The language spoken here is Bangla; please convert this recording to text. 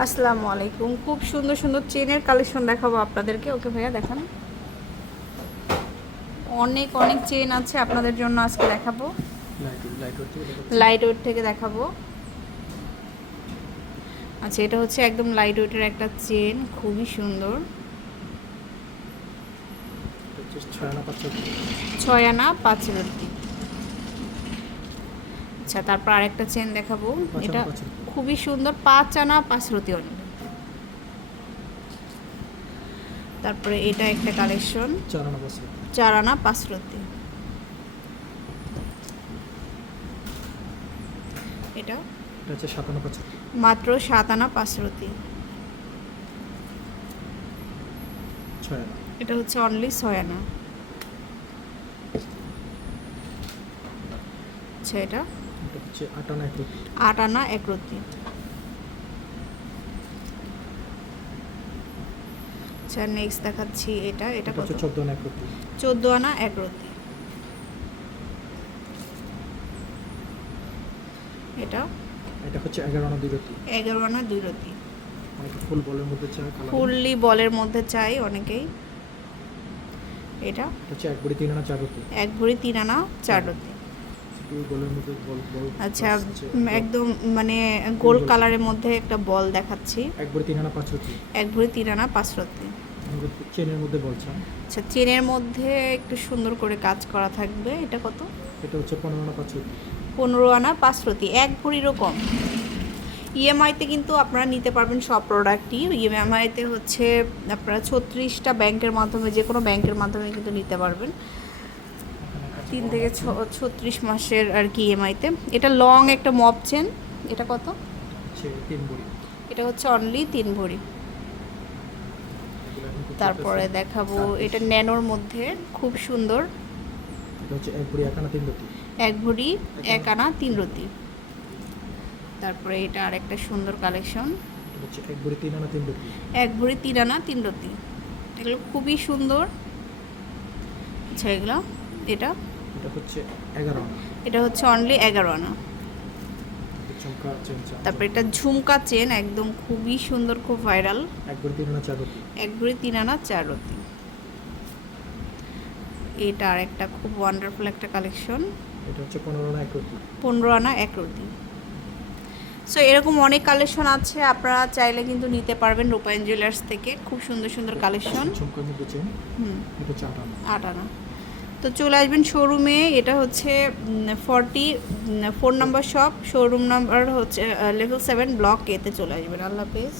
আসসালামু আলাইকুম। খুব সুন্দর সুন্দর চেনের কালেকশন দেখাবো আপনাদেরকে। ওকে ভাইয়া দেখান। অনেক অনেক চেন আছে আপনাদের জন্য আজকে দেখাবো। লাইট ওয়েট থেকে দেখাবো। আচ্ছা এটা হচ্ছে একদম লাইট ওয়েটের একটা চেন। খুবই সুন্দর। ছয় আনা পাঁচশো ছয় আনা পাঁচ রুটি আচ্ছা তারপর আরেকটা চেন দেখাবো। এটা খুবই সুন্দর পাঁচ আনা পাঁচ রুটি অনেক তারপরে এটা একটা কালেকশন চার আনা পাঁচশো পাঁচ রুটি এটা? মাত্র সাত আনা পাঁচ রুটি এটা হচ্ছে অনলি ছয় আনা। আচ্ছা এটা? হচ্ছে আট আনা এক রুটি। আট আনা এক রুটি। আচ্ছা নেক্সট দেখাচ্ছি এটা। এটা কত হচ্ছে চোদ্দ আনা এক রুটি। চোদ্দ আনা এক রুটি। এটা? এটা হচ্ছে এগারো আনা দুই রুটি। এগারো আনা দুই রুটি। অনেকে ফুল বলের মধ্যে চা কালার। ফুললি বলের মধ্যে চাই অনেকেই। এটা? হচ্ছে এক বড়ি তিন আনা চার রুটি। এক ভরি তিন আনা চার রুটি শুধু বলের মধ্যে বল বল আচ্ছা একদম মানে গোল কালারের মধ্যে একটা বল দেখাচ্ছি। এক বড়ি তিন আনা পাঁচ রুটি এক ভরি তিন আনা পাঁচ রুটি চেনের মধ্যে বলছেন আচ্ছা চেনের মধ্যে একটু সুন্দর করে কাজ করা থাকবে। এটা কত? এটা হচ্ছে পনেরো আনা পাঁচ রুটি পনেরো আনা পাঁচ রতি এক ভরিরও কম। ইএমআইতে কিন্তু আপনারা নিতে পারবেন সব প্রোডাক্টই ইএমআইতে হচ্ছে আপনারা ছত্রিশটা ব্যাংকের মাধ্যমে যে কোনো ব্যাংকের মাধ্যমে কিন্তু নিতে পারবেন। তিন থেকে ছত্রিশ মাসের আর কি ইএমআইতে এটা লং একটা মপ চেন এটা কত? এটা হচ্ছে অনলি তিন ভরি। তারপরে দেখাবো এটা ন্যানোর মধ্যে খুব সুন্দর। এক বড়ি এক আনা তিন রুটি এক ভরি এক আনা। তিন রতি। তারপরে এটা আর একটা সুন্দর কালেকশন এক বড়ি তিন আনা তিন রুটি এক ভরি তিন আনা তিন রতি। এগুলো খুবই সুন্দর। আচ্ছা এগুলো এটা। এটা হচ্ছে এগারো আনা। এটা হচ্ছে অনলি এগারো আনা। তারপরে এটা ঝুমকা চেন একদম খুবই সুন্দর খুব ভাইরাল এক বড়ি তিন আনা চার রুটি। এক ভরি তিন আনা চার রতি এটা আর একটা খুব ওয়ান্ডারফুল একটা কালেকশন এটা হচ্ছে পনেরো আনা এক রুটি। পনেরো আনা এক রতি সো এরকম অনেক কালেকশন আছে আপনারা চাইলে কিন্তু নিতে পারবেন রূপায়ণ জুয়েলার্স থেকে। খুব সুন্দর সুন্দর কালেকশন হুম। এটা হচ্ছে আনা। আট আনা। তো চলে আসবেন শোরুমে এটা হচ্ছে forty phone number shop showroom number হচ্ছে লেভেল সেভেন ব্লক এতে চলে আসবেন। আল্লাহ হাফেজ।